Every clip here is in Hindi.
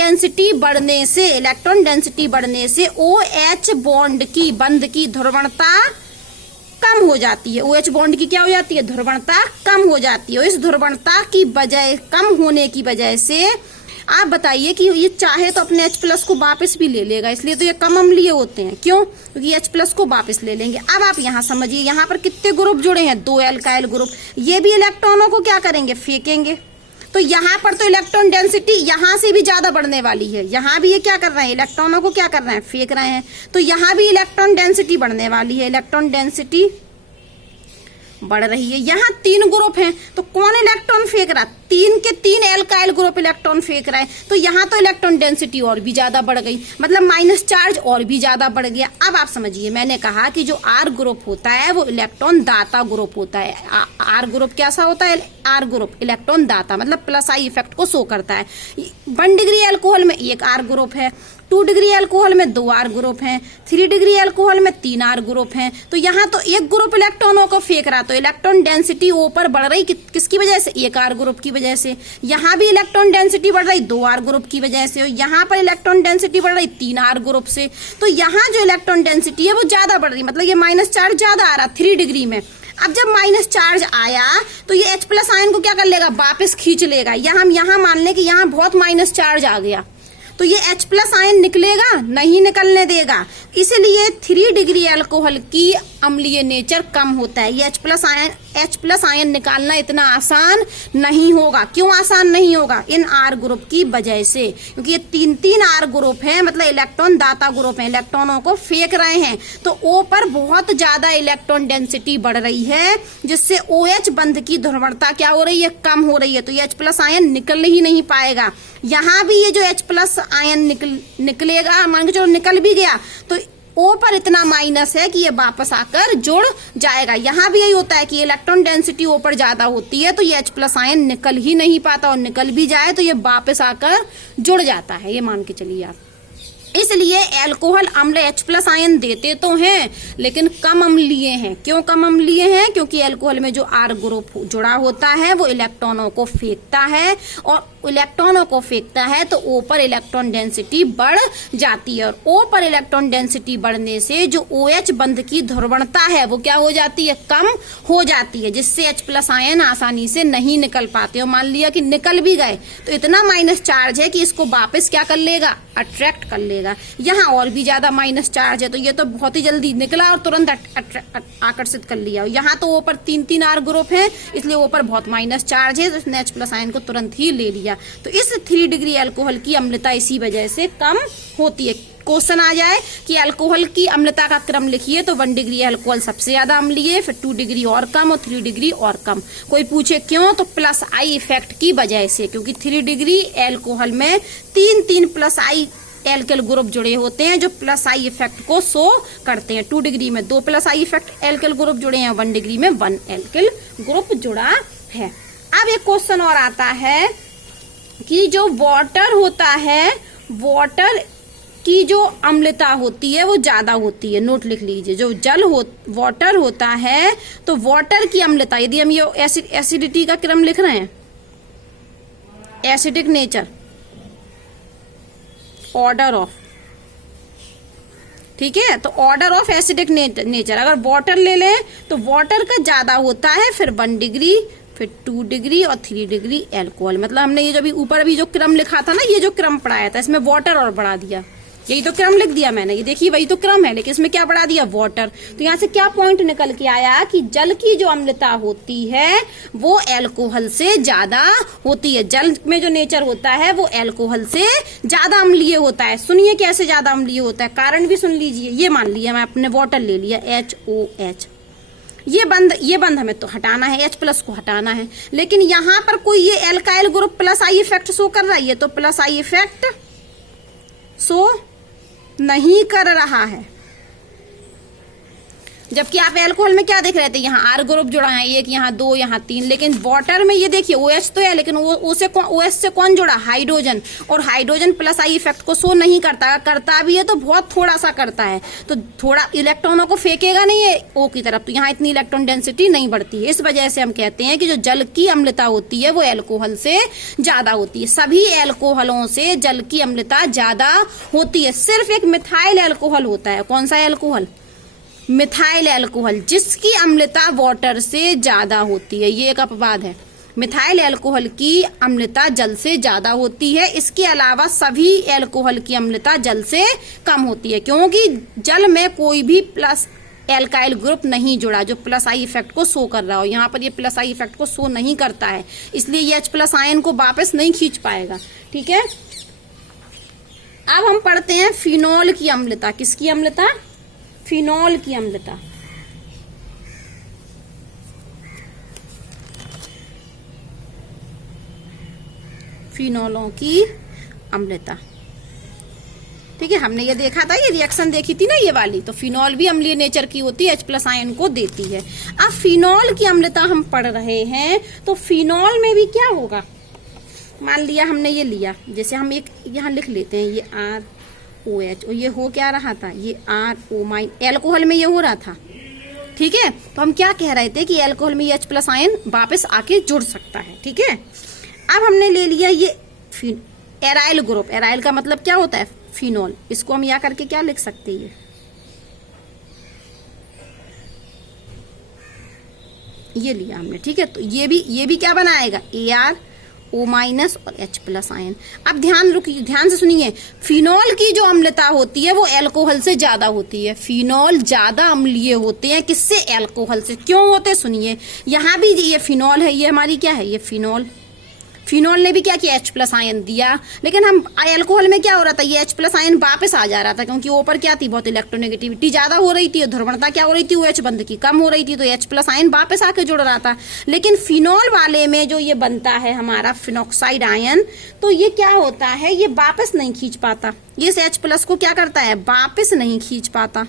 डेंसिटी बढ़ने से, इलेक्ट्रॉन डेंसिटी बढ़ने से OH बॉन्ड की बंध की ध्रुवणता कम हो जाती है। OH बॉन्ड की क्या हो जाती है? ध्रुवणता कम हो जाती है। इस ध्रुवणता की वजह, कम होने की वजह से आप बताइए कि ये चाहे तो अपने H+ को वापस भी ले लेगा, इसलिए तो ये कम अम्लीय होते हैं। क्यों? क्योंकि H+ को वापस ले लेंगे। अब आप यहाँ समझिए, यहाँ पर कितने ग्रुप जुड़े हैं? 2 एल्काइल ग्रुप। ये भी इलेक्ट्रॉनों को क्या करेंगे? फेंकेंगे। तो यहाँ पर तो इलेक्ट्रॉन डेंसिटी यहाँ से भी ज्यादा बढ़ने वाली है। यहाँ भी ये क्या कर रहे हैं? इलेक्ट्रॉनों को क्या कर रहे हैं? फेंक रहे हैं। तो यहाँ भी इलेक्ट्रॉन डेंसिटी बढ़ने वाली है, इलेक्ट्रॉन डेंसिटी बढ़ रही है। यहाँ 3 ग्रुप हैं, तो कौन इलेक्ट्रॉन फेंक रहा? 3 के 3 एल्काइल ग्रुप इलेक्ट्रॉन फेंक रहे हैं। तो यहाँ तो इलेक्ट्रॉन डेंसिटी और भी ज्यादा बढ़ गई, मतलब माइनस चार्ज और भी ज्यादा बढ़ गया। अब आप समझिए, मैंने कहा कि जो R ग्रुप होता है वो इलेक्ट्रॉन दाता ग्रुप होता है। R ग्रुप कैसा होता है? R ग्रुप इलेक्ट्रॉन दाता, मतलब प्लस I इफेक्ट को शो करता है। 1 डिग्री अल्कोहल में 1 R ग्रुप है, 2 डिग्री अल्कोहल में 2 R ग्रुप हैं, 3 डिग्री अल्कोहल में 3 R ग्रुप हैं। तो यहाँ तो एक ग्रुप इलेक्ट्रॉनों को फेंक रहा, तो इलेक्ट्रॉन डेंसिटी ऊपर बढ़ रही किसकी वजह से? 1 R ग्रुप की वजह से। यहाँ भी इलेक्ट्रॉन डेंसिटी बढ़ रही 2 R ग्रुप की वजह से, और यहाँ पर इलेक्ट्रॉन डेंसिटी बढ़ रही 3 R ग्रुप से। तो यहाँ जो इलेक्ट्रॉन डेंसिटी है वो ज्यादा बढ़ रही, मतलब ये माइनस चार्ज ज्यादा आ रहा 3 डिग्री में। अब जब माइनस चार्ज आया तो ये H+ आयन को क्या कर लेगा? वापस खींच लेगा। हम यहाँ मान लें कि यहाँ बहुत माइनस चार्ज आ गया, तो ये H+ आयन निकलेगा? नहीं निकलने देगा। इसलिए 3 डिग्री अल्कोहल की अम्लीय नेचर कम होता है। ये H+ आयन निकालना इतना आसान नहीं होगा। क्यों आसान नहीं होगा? इन R ग्रुप की वजह से, क्योंकि ये 3 R ग्रुप हैं, मतलब इलेक्ट्रॉन दाता ग्रुप हैं, इलेक्ट्रॉनों को फेंक रहे हैं। तो O पर बहुत ज्यादा इलेक्ट्रॉन डेंसिटी बढ़ रही है, जिससे OH बंध की ध्रुवणता क्या हो रही है? कम हो रही है। तो ये H+ आयन निकल ही नहीं पाएगा। यहाँ भी ये जो H+ आयन निकलेगा, मान के चलो निकल भी गया, तो O पर इतना माइनस है कि ये वापस आकर जुड़ जाएगा। यहाँ भी यही होता है कि इलेक्ट्रॉन डेंसिटी O पर ज्यादा होती है, तो ये H+ आयन निकल ही नहीं पाता, और निकल भी जाए तो ये वापस आकर जुड़ जाता है। ये मान के चलिए आप। इसलिए अल्कोहल अम्ल H+ आयन देते तो हैं, लेकिन कम अम्लीय हैं। क्यों कम अम्लीय हैं? क्योंकि अल्कोहल में जो R ग्रुप जुड़ा होता है वो इलेक्ट्रॉनों को फेंकता है, और इलेक्ट्रॉनों को फेंकता है तो O पर इलेक्ट्रॉन डेंसिटी बढ़ जाती है, और O पर इलेक्ट्रॉन डेंसिटी बढ़ने से जो OH बंध की ध्रुवणता है वो क्या हो जाती है? कम हो जाती है, जिससे H+ आयन आसानी से नहीं निकल पाते। और मान लिया कि निकल भी गए तो इतना माइनस चार्ज है कि इसको वापस क्या कर लेगा? अट्रैक्ट कर लेगा। यहाँ और भी ज्यादा माइनस चार्ज है, तो ये तो बहुत ही जल्दी निकला और तुरंत आकर्षित कर लिया। यहाँ तो O पर 3 R ग्रुप है, इसलिए O पर बहुत माइनस चार्ज है, तो इसने H+ आयन को तुरंत ही ले लिया। तो इस 3 डिग्री अल्कोहल की अम्लता इसी वजह से कम होती है। क्वेश्चन आ जाए कि अल्कोहल की अम्लता का क्रम लिखिए, तो 1 डिग्री अल्कोहल सबसे ज्यादा अम्लीय, फिर 2 डिग्री और कम, और 3 डिग्री और कम। कोई पूछे क्यों, तो प्लस I इफेक्ट की वजह से, क्योंकि 3 डिग्री अल्कोहल में 3 प्लस I एल्किल ग्रुप जुड़े होते हैं, जो प्लस I इफेक्ट को शो करते हैं। 2 डिग्री में 2 plus I effect alkyl group जुड़े हैं, 1 डिग्री में 1 एल्किल ग्रुप जुड़ा है। अब एक क्वेश्चन और आता है कि जो वाटर होता है, वाटर की जो अम्लता होती है वो ज्यादा होती है। नोट लिख लीजिए, जो वाटर होता है तो वाटर की अम्लता, यदि हम ये एसिडिटी का क्रम लिख रहे हैं, एसिडिक नेचर, ऑर्डर ऑफ, ठीक है, तो ऑर्डर ऑफ एसिडिक नेचर अगर वाटर ले लें तो वाटर का ज्यादा होता है, फिर 1 डिग्री, फिर 2 डिग्री और 3 डिग्री अल्कोहल। मतलब हमने ये जो भी ऊपर अभी जो क्रम लिखा था ना, ये जो क्रम पढ़ाया था, इसमें वाटर और बढ़ा दिया, यही तो क्रम लिख दिया मैंने, ये देखिए वही तो क्रम है, लेकिन इसमें क्या बढ़ा दिया? वाटर। तो यहाँ से क्या पॉइंट निकल के आया कि जल की जो अम्लता होती है वो अल्कोहल से ज्यादा होती है। जल में जो नेचर होता है वो अल्कोहल से ज्यादा अम्लीय होता है। सुनिए कैसे ज्यादा अम्लीय होता है, कारण भी सुन लीजिए। ये मान लिया मैं अपने वाटर ले लिया, HOH, ये बंद हमें तो हटाना है, H+ को हटाना है, लेकिन यहाँ पर कोई ये alkyl group plus I effect show कर रहा है, ये तो प्लस I इफेक्ट शो नहीं कर रहा है। जबकि आप अल्कोहल में क्या देख रहे थे, यहाँ आर ग्रुप जुड़ा है, एक यहाँ 2 यहाँ 3, लेकिन वाटर में ये देखिए OH तो है, लेकिन OH से कौन जुड़ा, हाइड्रोजन, और हाइड्रोजन प्लस आई इफेक्ट को शो नहीं करता, करता भी है तो बहुत थोड़ा सा करता है, तो थोड़ा इलेक्ट्रॉनों को फेंकेगा नहीं है O की तरफ, तो यहाँ इतनी इलेक्ट्रॉन डेंसिटी नहीं बढ़ती है। इस वजह से हम कहते हैं कि जो जल की अम्लता होती है वो अल्कोहल से ज्यादा होती है। सभी अल्कोहलों से जल की अम्लता ज्यादा होती है। सिर्फ एक मिथाइल अल्कोहल होता है, कौन सा अल्कोहल, मिथाइल अल्कोहल, जिसकी अम्लता वाटर से ज्यादा होती है। ये एक अपवाद है, मिथाइल अल्कोहल की अम्लता जल से ज्यादा होती है। इसके अलावा सभी अल्कोहल की अम्लता जल से कम होती है, क्योंकि जल में कोई भी प्लस एल्काइल ग्रुप नहीं जुड़ा जो प्लस आई इफेक्ट को शो कर रहा हो। यहाँ पर ये प्लस आई इफेक्ट को शो नहीं करता है, इसलिए ये H+ आयन को वापस नहीं खींच पाएगा। ठीक है, अब हम पढ़ते हैं फिनॉल की अम्लता। किसकी अम्लता, फिनॉल की अम्लता। फिनॉलों की अम्लता, ठीक है, हमने ये देखा था, ये रिएक्शन देखी थी ना ये वाली, तो फिनॉल भी अम्लीय नेचर की होती है, H+ आयन को देती है। अब फिनॉल की अम्लता हम पढ़ रहे हैं, तो फिनॉल में भी क्या होगा, मान लिया हमने ये लिया, जैसे हम एक यहाँ लिख लेते हैं, ये ROH, और ये हो क्या रहा था, ये RO-, एल्कोहल में ये हो रहा था। ठीक है, तो हम क्या कह रहे थे कि एल्कोहल में ये H+ आयन वापस आके जुड़ सकता है। ठीक है, अब हमने ले लिया ये एराइल ग्रुप, एराइल का मतलब क्या होता है, फिनॉल, इसको हम या करके क्या लिख सकते हैं, ये लिया हमने। ठीक है, तो ये भी क्या बनाएगा, ArO- और H+ आयन। अब ध्यान से सुनिए, फिनॉल की जो अम्लता होती है वो अल्कोहल से ज्यादा होती है। फिनॉल ज्यादा अम्लीय होते हैं, किससे, अल्कोहल से। क्यों होते, सुनिए, यहाँ भी ये फिनॉल है, ये हमारी क्या है, ये फिनॉल ने भी क्या किया, H+ आयन दिया, लेकिन हम अल्कोहल में क्या हो रहा था, ये H+ आयन वापस आ जा रहा था, क्योंकि ऊपर क्या थी, बहुत इलेक्ट्रोनेगेटिविटी ज्यादा हो रही थी, ध्रुवणता क्या हो रही थी, OH बंध की कम हो रही थी, तो H+ आयन वापस आके जुड़ रहा था। लेकिन फिनॉल वाले में जो ये बनता है हमारा फिनॉक्साइड आयन, तो ये क्या होता है, ये वापस नहीं खींच पाता, ये H+ को क्या करता है, वापस नहीं खींच पाता।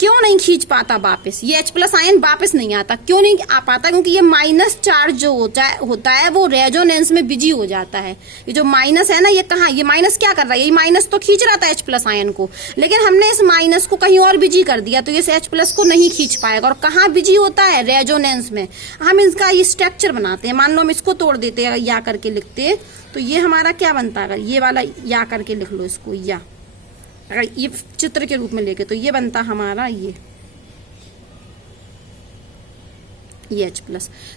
क्यों नहीं खींच पाता वापस, ये H+ आयन वापस नहीं आता, क्यों नहीं आ पाता, क्योंकि ये माइनस चार्ज जो होता है वो रेजोनेंस में बिजी हो जाता है। ये जो माइनस है ना, ये कहाँ, ये माइनस क्या कर रहा है, ये माइनस तो खींच रहा था H+ आयन को, लेकिन हमने इस माइनस को कहीं और बिजी कर दिया, तो ये H+ को नहीं खींच पाएगा। और कहाँ बिजी होता है, रेजोनेंस में। हम इसका ये स्ट्रक्चर बनाते हैं, मान लो हम इसको तोड़ देते हैं, या करके लिखते, तो ये हमारा क्या बनता है, अगर ये वाला या करके लिख लो इसको, या अगर ये चित्र के रूप में लेके, तो ये बनता हमारा ये H+।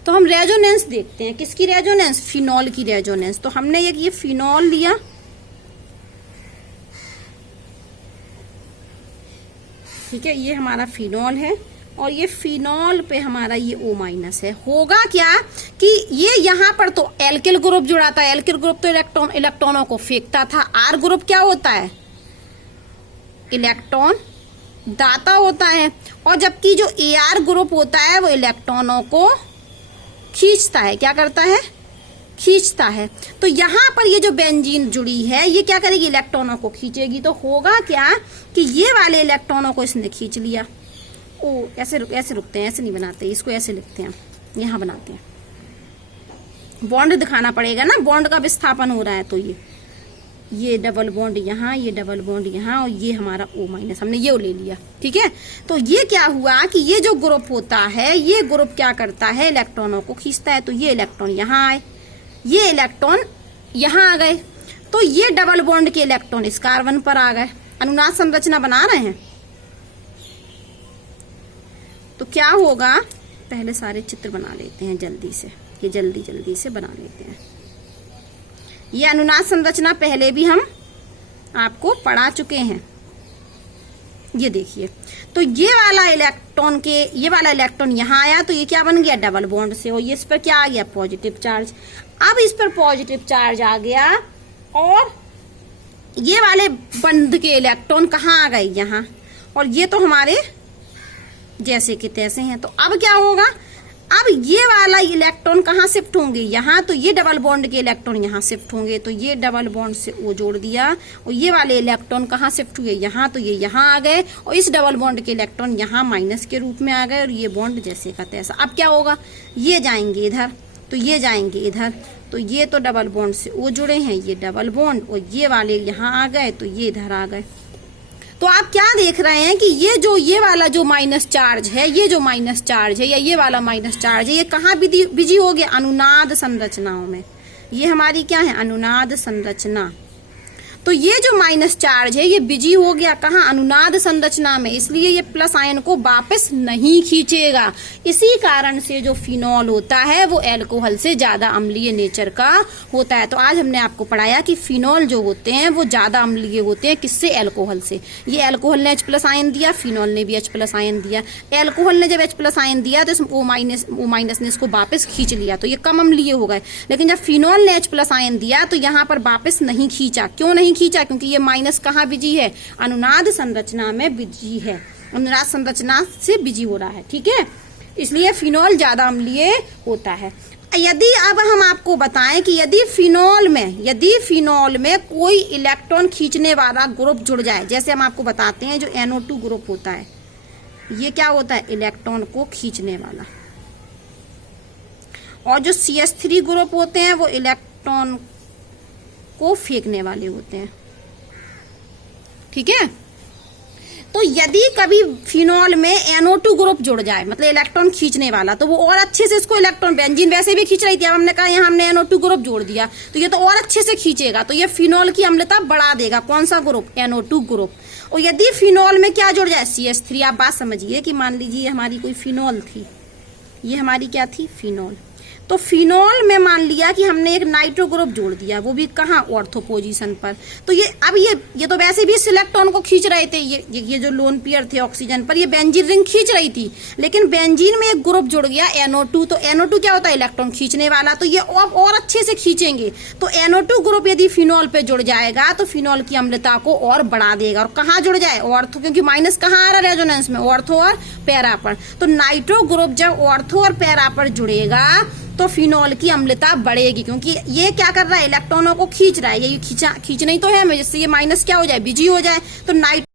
तो हम रेजोनेंस देखते हैं, किसकी रेजोनेंस, फिनॉल की रेजोनेंस। तो हमने एक ये फिनॉल लिया, ठीक है, ये हमारा फिनॉल है, और ये फिनॉल पे हमारा ये O- है। होगा क्या कि ये यहाँ पर तो एल्किल ग्रुप जुड़ा था, एल्किल ग्रुप तो इलेक्ट्रॉनों को फेंकता था। R ग्रुप क्या होता है, इलेक्ट्रॉन दाता होता है, और जबकि जो Ar ग्रुप होता है वो इलेक्ट्रॉनों को खींचता है। क्या करता है, खींचता है। तो यहाँ पर ये जो बेंजीन जुड़ी है ये क्या करेगी, इलेक्ट्रॉनों को खींचेगी। तो होगा क्या कि ये वाले इलेक्ट्रॉनों को इसने खींच लिया। ओ ऐसे रुकते हैं, ऐसे नहीं बनाते, इसको ऐसे लिखते हैं, यहाँ बनाते हैं। बॉन्ड दिखाना पड़ेगा ना, बॉन्ड का विस्थापन हो रहा है, तो ये डबल बॉन्ड यहाँ, ये डबल बॉन्ड यहाँ, और ये हमारा O- हमने ये ले लिया। ठीक है, तो ये क्या हुआ कि ये जो ग्रुप होता है, ये ग्रुप क्या करता है, इलेक्ट्रॉनों को खींचता है। तो ये इलेक्ट्रॉन यहाँ आए, ये इलेक्ट्रॉन यहाँ आ गए, तो ये डबल बॉन्ड के इलेक्ट्रॉन इस कार्बन पर आ गए। अनुनाद संरचना बना रहे हैं, तो क्या होगा, पहले सारे चित्र बना लेते हैं जल्दी से, ये जल्दी से बना लेते हैं। ये अनुनाद संरचना पहले भी हम आपको पढ़ा चुके हैं। ये देखिए, तो ये वाला इलेक्ट्रॉन यहाँ आया, तो ये क्या बन गया, डबल बॉन्ड से, और ये इस पर क्या आ गया, पॉजिटिव चार्ज। अब इस पर पॉजिटिव चार्ज आ गया, और ये वाले बंध के इलेक्ट्रॉन कहाँ आ गए, यहाँ, और ये तो हमारे जैसे के तैसे हैं। तो अब क्या होगा, अब ये वाला इलेक्ट्रॉन कहाँ शिफ्ट होंगे, यहाँ, तो ये डबल बॉन्ड के इलेक्ट्रॉन यहाँ शिफ्ट होंगे, तो ये डबल बॉन्ड से वो जोड़ दिया, और ये वाले इलेक्ट्रॉन कहाँ शिफ्ट हुए, यहाँ, तो ये यहाँ आ गए, और इस डबल बॉन्ड के इलेक्ट्रॉन यहाँ माइनस के रूप में आ गए, और ये बॉन्ड जैसे का तैसा। अब क्या होगा, ये जाएंगे इधर, तो ये जाएंगे इधर, तो ये तो डबल बॉन्ड से वो जुड़े हैं, ये डबल बॉन्ड, और ये वाले यहाँ आ गए, तो ये इधर आ गए। तो आप क्या देख रहे हैं कि ये वाला जो माइनस चार्ज है, ये जो माइनस चार्ज है, या ये वाला माइनस चार्ज है, ये कहाँ बिजी हो गया, अनुनाद संरचनाओं में। ये हमारी क्या है, अनुनाद संरचना। तो ये जो माइनस चार्ज है ये बिजी हो गया कहाँ, अनुनाद संरचना में, इसलिए ये प्लस आयन को वापस नहीं खींचेगा। इसी कारण से जो फिनॉल होता है वो अल्कोहल से ज्यादा अम्लीय नेचर का होता है। तो आज हमने आपको पढ़ाया कि फिनॉल जो होते हैं वो ज्यादा अम्लीय होते हैं, किससे, अल्कोहल से। ये अल्कोहल ने H+ आयन दिया, फिनॉल ने भी H+ आयन दिया। अल्कोहल ने जब H+ आयन दिया तो O माइनस ने इसको वापस खींच लिया, तो ये कम अम्लीय हो गए। लेकिन जब फिनॉल ने H+ आयन दिया तो यहाँ पर वापस नहीं खींचा। क्यों नहीं खींचा, क्योंकि ये माइनस कहाँ बिजी है, अनुनाद संरचना में बिजी है, अनुनाद संरचना से बिजी हो रहा है, ठीक है, इसलिए फिनॉल ज्यादा अम्लीय होता है। यदि अब हम आपको बताएं कि यदि फिनॉल में कोई इलेक्ट्रॉन खींचने वाला ग्रुप जुड़ जाए, जैसे हम आपको बताते हैं जो NO2 ग्रुप होता है, ये क्या होता है, इलेक्ट्रॉन को खींचने वाला, और जो CH3 ग्रुप होते हैं वो इलेक्ट्रॉन को फेंकने वाले होते हैं, ठीक है। तो यदि कभी फिनॉल में NO2 ग्रुप जुड़ जाए, मतलब इलेक्ट्रॉन खींचने वाला, तो वो और अच्छे से इसको इलेक्ट्रॉन, बेंजीन वैसे भी खींच रही थी, अब हमने कहा यहाँ हमने NO2 ग्रुप जोड़ दिया तो ये तो और अच्छे से खींचेगा, तो ये फिनॉल की अम्लता बढ़ा देगा। कौन सा ग्रुप, NO2 ग्रुप। और यदि फिनॉल में क्या जुड़ जाए, CH3। आप बात समझिए कि मान लीजिए हमारी कोई फिनॉल थी, ये हमारी क्या थी, फिनॉल। तो फिनॉल में मान लिया कि हमने एक नाइट्रो ग्रुप जोड़ दिया, वो भी कहाँ, ऑर्थो पोजीशन पर। तो ये अब ये तो वैसे भी इस इलेक्ट्रॉन को खींच रहे थे, ये जो लोन पेयर थे ऑक्सीजन पर, ये बेंजीन रिंग खींच रही थी, लेकिन बेंजीन में एक ग्रुप जुड़ गया NO2। तो NO2 क्या होता है, इलेक्ट्रॉन खींचने वाला, तो ये और अच्छे से खींचेंगे। तो NO2 ग्रुप यदि फिनॉल पे जुड़ जाएगा तो फिनॉल की अम्लता को और बढ़ा देगा। और कहाँ जुड़ जाए, ऑर्थो, क्योंकि माइनस कहाँ आ रहा है रेजोनेंस में, ऑर्थो और पैरा पर। तो नाइट्रो ग्रुप जब ऑर्थो और पैरा पर जुड़ेगा तो फिनॉल की अम्लता बढ़ेगी, क्योंकि ये क्या कर रहा है, इलेक्ट्रॉनों को खींच रहा है, ये खींचना ही तो है हमें, जिससे ये माइनस क्या हो जाए, बिजी हो जाए। तो नाइट्रो